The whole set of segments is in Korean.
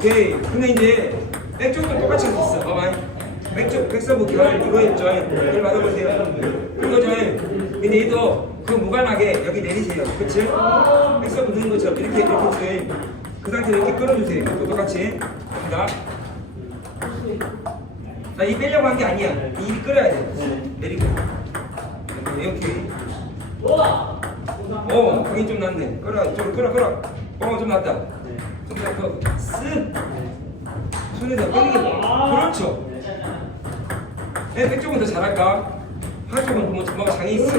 오케이. 근데 이제 백쪽도 똑같이 할 수 있어. 봐봐. 백쪽 백서브 결 이거였죠. 이걸 받아보세요. 이거죠. 근데 얘도 그 무관하게 여기 내리세요. 그치? 백서브 넣는 것처럼 이렇게 이렇게 그 상태로 이렇게 끌어주세요. 또 똑같이. 갑니다. 자, 이 빼려고 한 게 아니야. 이 끌어야 돼. 내리고. 이렇게. 거긴 좀 낫네. 끌어, 이쪽으로 끌어. 좀 낫다. 좀 낫고, 쓱! 손에서 끌리게. 그렇죠. 백쪽은 더 잘할까? 한쪽은 보면 뭔가 장이 있어.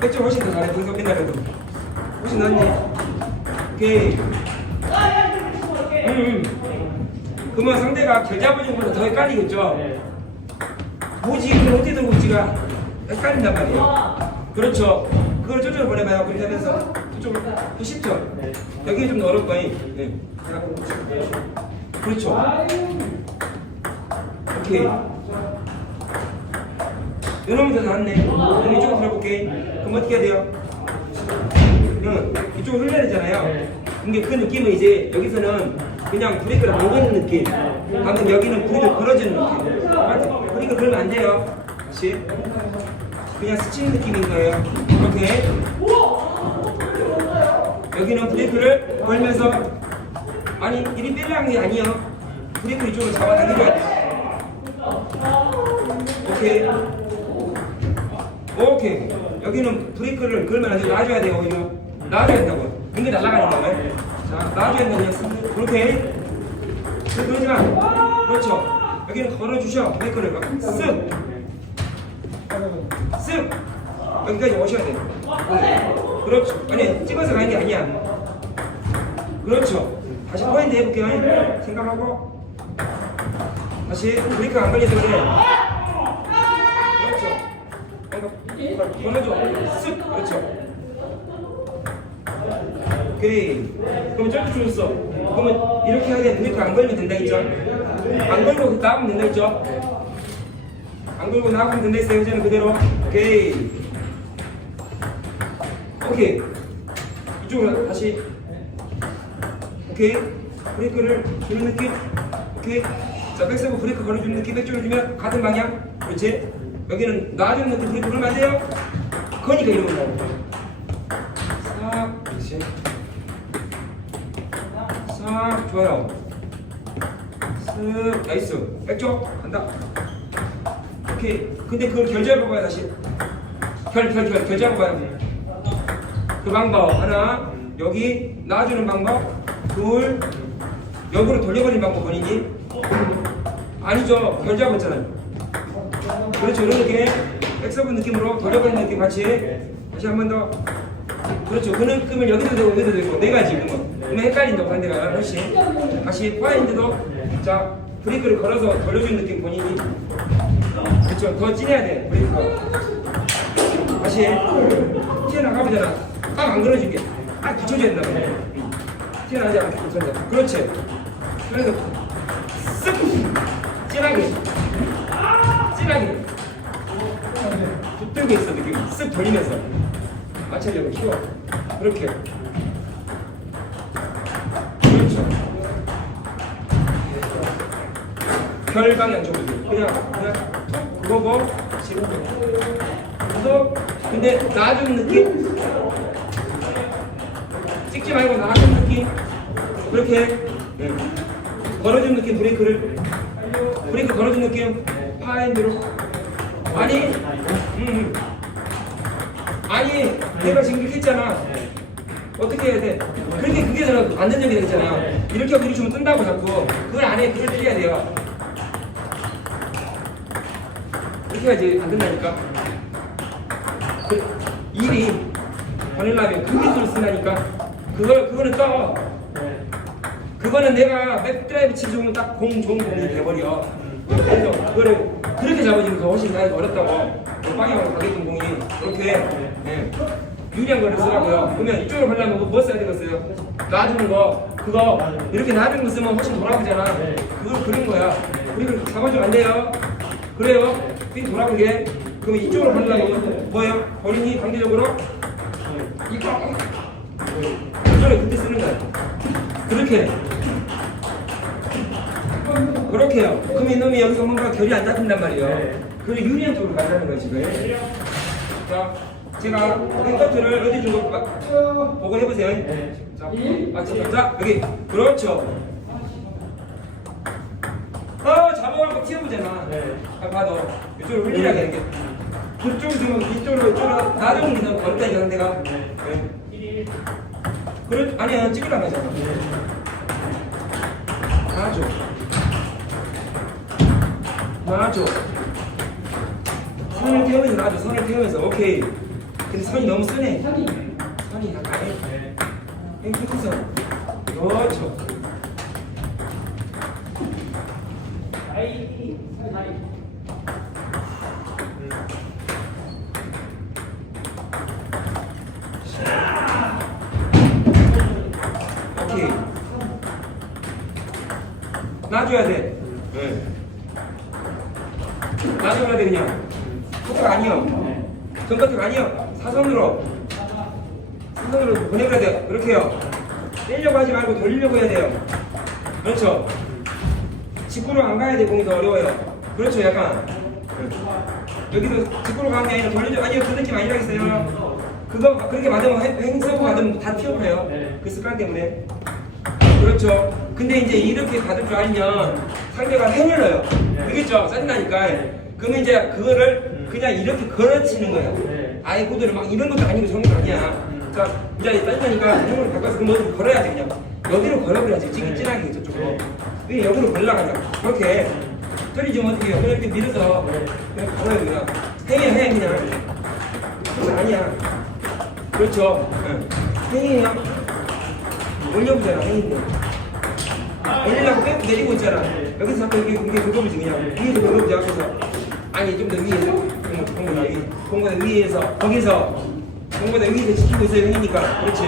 백쪽 훨씬 더 잘해. 등속 옛날에도. 훨씬 낫네. 오케이. 그러면 상대가 결자부중보다 더 헷갈리겠죠? 뭐지? 그럼 어떻게 들고 있지가 헷갈린단 말이에요. 그렇죠. 그걸 저쪽으로 보내봐요. 그렇게 하면서 저쪽으로 더 쉽죠? 여기 좀 더 어려울 거니. 네. 그렇죠. 오케이. 이러면 더 낫네. 그럼 이쪽으로 들어볼게. 그럼 어떻게 해야 돼요? 이쪽으로 흘려야 되잖아요. 근데 그 느낌은 이제 여기서는 그냥 브레이크를 안 거는 느낌. 방금 여기는 브레이크를 걸어주는 느낌. 맞죠? 브레이크 걸면 안 돼요. 다시. 그냥 스치는 느낌인 거예요. 이렇게. 여기는 브레이크를 걸면서 아니 이리 빼려는 게 아니에요. 브레이크 이쪽으로 잡아당겨줘야 돼. 오케이. 여기는 브레이크를 걸면 아주 놔줘야 돼요. 오히려 놔줘야 된다고. 이게 날아가는 거예요. 자, 놔줘야 된다고. 그렇게. 그러지 마. 그렇죠. 여기는 걸어주셔. 브레이크를 막 쓱. 여기까지 오셔야 돼요. 그렇죠. 아니 찍어서 가는 게 아니야. 그렇죠. 다시 포인트 해볼게요. 생각하고 다시 브레이크가 안 걸리서 그래. 그렇죠. 걸어줘. 쓱. 그렇죠. 오케이. 그럼 점프 줄였어. 그러면 이렇게 하게 브레이크 안 걸리면 된다 했죠? 안 걸고 나가면 된다 했죠? 안 걸고 나가면 된다 했어요. 이제는 그대로. 오케이. 이쪽으로 다시. 오케이. 브레이크를 주는 느낌. 오케이. 자, 백서브 브레이크 걸어주는 느낌. 백쪽으로 주면 같은 방향. 그렇지? 여기는 놔주는 느낌. 브레이크 걸면 안 돼요? 그러니까 이러면 나오고. 싹. 그렇지. 싹. 좋아요. 쓱. 나이스. 백쪽. 간다. 오케이. 근데 그걸 결제해봐봐요. 다시. 결제해봐봐요. 그 방법 하나, 여기 놔주는 방법 둘, 역으로 돌려버리는 방법 본인이 아니죠. 결제하고 있잖아요. 그렇죠. 이런 느낌 백서브 느낌으로 돌려버리는 느낌 같이 한 번 더. 그렇죠. 그 느낌을 여기도 되고 여기도 되고 네 가지 있는 거. 그러면 헷갈린다고 상대가 훨씬. 다시 포인트도 자 브레이크를 걸어서 돌려주는 느낌 본인이. 그렇죠. 더 진해야 돼 브레이크가. 다시 튀어나가보잖아. 딱 안 걸어줄게. 딱 붙여줘야 된다. 튀어나가지 않게 붙여준다. 그렇지. 그래서 쓱 진하게 붙들고 있어. 느낌 쓱 돌리면서 마찰력을 키워. 그렇게. 그렇죠. 결 방향 쪽으로 그냥 그거고 지금 또 근데 놔주는 느낌. 찍지 말고 놔주는 느낌. 그렇게 걸어주는 느낌. 브레이크 걸어주는 느낌. 파핸드로. 아니 내가 지금 이렇게 했잖아. 어떻게 해야 돼? 그렇게 그게 안 된다고 했잖아. 이렇게 하고 이렇게 주면 뜬다고 자꾸. 그걸 안 해. 그걸 틀려야 돼요. 이렇게 해야지 안 된다니까. 일이 보내려면 그 기술을 쓰라니까. 그거는 떠. 그거는 내가 백드라이브 치기 좋으면 딱 좋은 공이 돼버려. 그래서 그거를 그렇게 잡아주는 게 훨씬 어렵다고. 방향으로 가게끔 공이 그렇게 유리한 거를 쓰라고요. 그러면 이쪽으로 가려면 뭐 써야 되겠어요? 놔주는 거. 그거 이렇게 놔주는 거 쓰면 훨씬 돌아오잖아. 그걸 그런 거야. 우리를 잡아주면 안 돼요. 그래요? 돌아오게. 그럼 이쪽으로 가려면 뭐예요? 본인이 강제적으로 이거 그때 쓰는 거야. 그렇게. 그렇게요. 그럼 이놈이 여기서 뭔가 결이 안 잡힌단 말이에요. 네. 그래서 유리한 쪽으로 가자는 거지, 지금. 자, 제가 햄버터를 어디 주고 보고 해보세요. 네. 자, 맞춰서. 자, 여기. 그렇죠. 잡아갖고 튀어보잖아. 네. 봐도. 이쪽으로 흘리라게 하는 게. 그쪽으로 주면 이쪽으로 나중에 그냥 건다, 이런 데가. 네. 그래, 아니야, 찍으려고 하잖아. 맞아. 맞아. 선을 태우면서 놔줘. 선을 태우면서. 오케이. 근데 선이 너무 쓰네. 선이 약간 행 그렇죠. 오케이. 놔줘야 돼. 네. 놔줘야 돼 그냥. 커트가 아니요. 전커트가 아니요. 사선으로 보내버려야 돼요. 그렇게요. 떼려고 하지 말고 돌리려고 해야 돼요. 그렇죠. 직구로 안 가야 돼. 공이 더 어려워요. 그렇죠. 약간 여기도 직구로 가는 게 아니라 돌리려. 아니요. 그 느낌 아니라겠어요. 그거 그렇게 맞으면 횡서고 맞으면 다 튀어나요. 그 습관 때문에. 그렇죠. 근데 이제 이렇게 받을 줄 알면 상대가 횡을 넣어요. 그겠죠? 짜증나니까. 그러면 이제 그거를 그냥 이렇게 걸어치는 거예요. 아예 고도를 막 이런 것도 아니고 저런 거 아니야. 자, 이제 짜증나니까 횡으로 바꿔서 그 모습을 걸어야 돼. 그냥 여기로 걸어버려야지. 찌릿찌릿하게 저쪽으로. 왜 여기로 걸러가냐. 그렇게 떨어지면 어떻게 해요? 그냥 이렇게 밀어서 그냥 걸어요. 그냥 횡이야 횡 그냥. 그거 아니야. 그렇죠. 횡이에요. 올려보잖아. 횡인데 올리려고 빼고 내리고 있잖아. 여기서 자꾸 이게 긁어보지 그냥 위에서 긁어보지 앞에서. 아니 좀 더 위에서 공보다 위에서 거기서 공보다 위에서 지키고 있어요. 형이니까. 그렇지.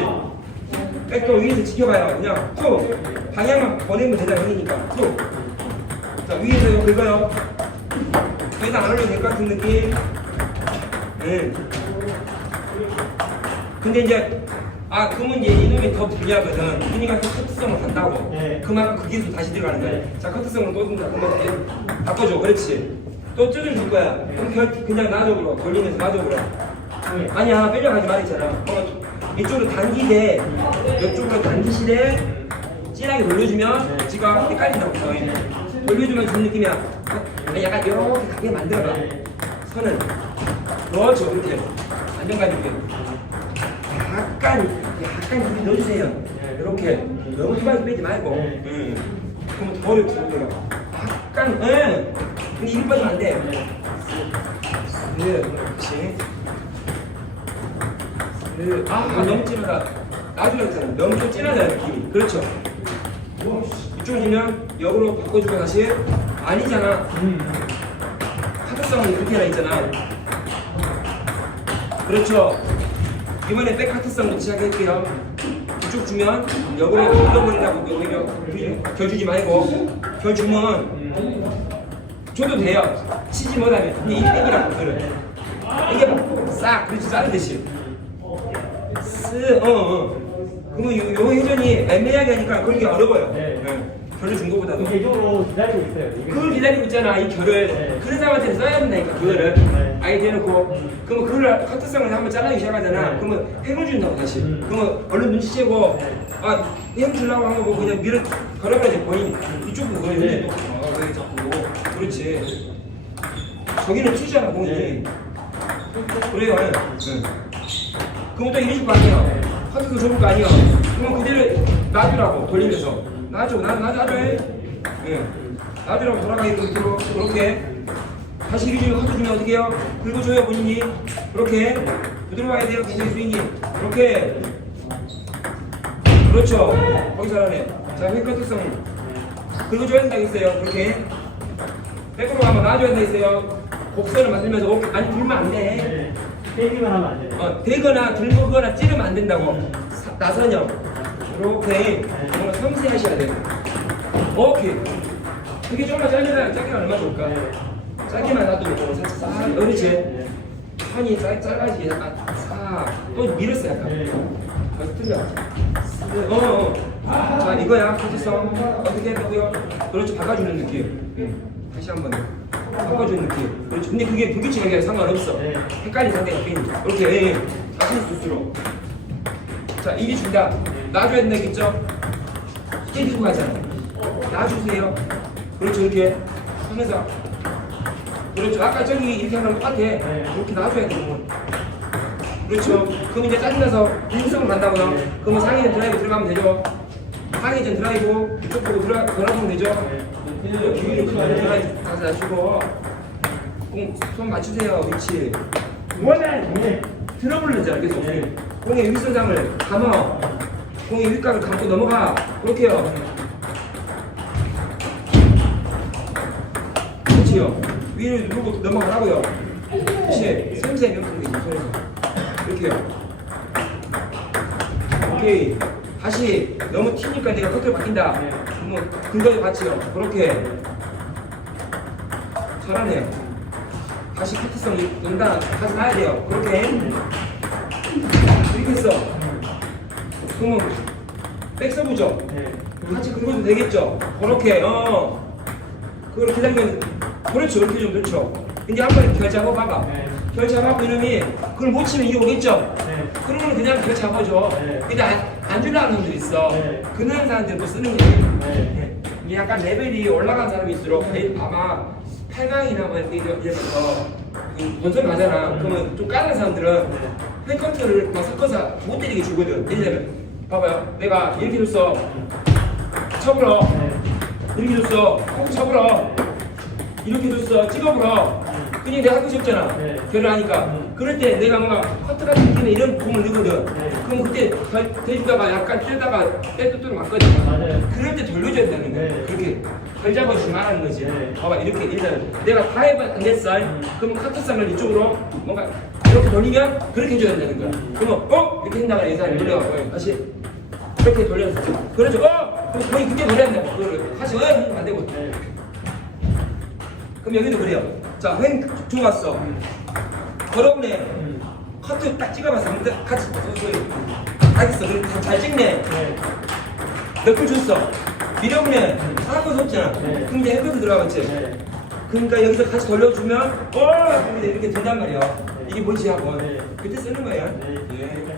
백도 위에서 지켜봐요. 그냥 툭 방향만 보내면 되잖아. 형이니까 툭. 자 위에서 긁어요. 더 이상 안 올려도 될 것 같은 느낌. 근데 이제 그러면 이제 이놈이 더 불리하거든. 그러니까 그 커트성을 간다고. 그만큼 그 기술 다시 들어가는 거야. 자 커트성을 또 준다. 그러면 이제 바꿔줘. 그렇지. 또 뜯어 줄 거야. 그럼 그냥 나쪽으로 돌리면서 나쪽으로. 아니야 빼려가지 말했잖아. 이쪽으로 당기되 이쪽으로 당기시되 진하게 돌려주면 지가 헷갈린다고. 돌려주면 좋은 느낌이야. 약간 이렇게 가게 만들어봐. 선을. 그렇죠. 이렇게 안정감 있게. 약간 이렇게 넣어주세요. 이렇게 너무 이빨 빼지 말고. 그러면 더 어렵죠. 약간. 근데 이빨 빠지면 안 돼. 그렇지. 너무 진하다. 나중에 했잖아. 너무 좀 진하다 느낌이. 그렇죠. 이쪽으로 주면 역으로 바꿔주고 다시. 아니잖아. 하드성은 이렇게 하나 있잖아. 그렇죠. 이번에 백 하트성부터 시작할게요. 이쪽 주면 역으로 긁어버린다고. 오히려 결 주지 말고. 결 주면 줘도 돼요. 치지 못하면. 근데 이 백이라고 그래. 이게 싹 그렇지 자르듯이. 그러면 요 회전이 애매하게 하니까 그런 게 어려워요. 결을 준 것보다도. 이쪽으로 기다리고 있어요. 그걸 기다리고 있잖아. 이 결을. 그런 사람한테는 써야 된다니까 그거를. 아예 대놓고. 그러면 그걸 커트성을 한번 잘라기 시작하잖아. 그러면 횡을 준다고 다시. 그러면 얼른 눈치채고 횡 주려고 하면 뭐 그냥 밀어 걸어가야지. 본인 이쪽으로 걸어야 왜 자꾸. 그렇지. 저기는 튀잖아 공이. 그래요. 그럼 또 이리 줄 거 아니야. 커트도 좋을 거 아니야. 그럼 그대로 놔주라고 돌리면서. 놔줘. 놔주라고 돌아가기 이렇게. 다시 이리 주면 커트 주면 어떻게 해요? 긁어줘요 본인이. 그렇게 부드러워 가야 돼요. 굉장히 스윙이. 이렇게. 그렇죠. 거기 잘하네. 자, 횡커트성 긁어줘야 된다고 했어요. 그렇게 백으로 가면 놔줘야 된다고 했어요. 곡선을 만들면서 오케이. 아니 들면 안 돼. 빼기만 하면 안 돼요. 되거나 들거나 찌르면 안 된다고. 나선형 이렇게 정말 섬세히 하셔야 돼요. 오케이. 그게 조금만 짧게 얼마 좋을까? 짧게만 놔두고 살짝 싹. 그렇지. 편이 짧아지게 약간 싹. 또 밀었어 약간. 거기서 틀려. 자 이거야 커트성 어떻게 한다고요? 그렇죠 바꿔주는 느낌. 다시 한번 바꿔주는 느낌. 그렇죠. 근데 그게 불규칙하게 상관없어. 네. 헷갈린 상태가 괜히 이렇게 자신 있을수록 자 이리 준다. 놔줘야 된다겠죠? 깨지고 가잖아. 놔주세요. 그렇죠 이렇게 하면서 그렇죠. 아까 저기 이렇게 하면 똑같아. 이렇게 놔줘야 되고. 그렇죠. 그럼 이제 짜증나서 인수을 간다고요. 그러면 상의는 드라이브 들어가면 되죠. 상의전 드라이브 이쪽 보고 들어가면 되죠. 여기를 드라이브 가서 놔주고 손 맞추세요 위치. 네. 들어버리잖아 계속. 공의 윗선상을 감아. 공의 윗각을 감고 넘어가. 그렇게요. 그렇지요. 위를 누르고 넘어가라고요. 다시 샘새 명품이 손에서 이렇게요. 오케이. 다시 너무 튀니까 내가 커트를 바뀐다. 그러면 근거에 같이요. 그렇게 잘하네요. 다시 커트성 연단 다시 놔야 돼요. 그렇게 이렇게 했어. 그러면 백서브죠. 같이 긁어도 되겠죠. 그렇게 그걸 기다리면 그렇죠. 이렇게 좀 넣죠. 근데 한 번에 결 잡아봐봐. 결 잡아보고 이놈이 그걸 못 치면 이게 오겠죠. 그러면 그냥 결 잡아줘. 근데 안 주려는 놈들 있어. 그런 사람들 또 쓰는 거예요. 이게 약간 레벨이 올라간 사람일수록 아마 8강이나 뭐 이러면서 본선 가잖아. 그러면 좀 까는 사람들은 펜커트를 막 섞어서 못 때리게 주거든. 예를 들면 봐봐요. 내가 이렇게 줬어. 쳐불어. 이렇게 줬어. 쳐불어. 이렇게 줬어. 찍어불어. 그냥 내가 하고 싶잖아. 결을 하니까. 그럴 때 내가 뭔가 커트 같은 느낌의 이런 공을 넣거든. 그럼 그때 대주다가 약간 뛰다가 백도로 맞거든. 그럴 때 돌려줘야 되는 거야. 그렇게 걸 잡아주면 하는 거지. 봐봐 이렇게 일단 내가 다 해봤겠어. 그러면 커트상을 이쪽으로 뭔가 이렇게 돌리면 그렇게 해줘야 된다는 거야. 그러면 이렇게 한다가 이 사람이 돌려가고 다시 이렇게 돌려서 그렇죠. 그럼 거의 그때 돌려야 된다. 그걸 다시 하면 안 되고. 그럼 여기도 그래요. 자, 횡 좋았어. 걸어보네. 커트 딱 찍어봤어. 근데 같이 알겠어. 그럼 잘 찍네. 몇분 줬어. 밀어보네. 하나도 없잖아. 그럼 이제 헤드도 들어가겠지. 그러니까 여기서 같이 돌려주면 근데 이렇게 된단 말이야. 이게 뭐지 하고 그때 쓰는 거야. 예.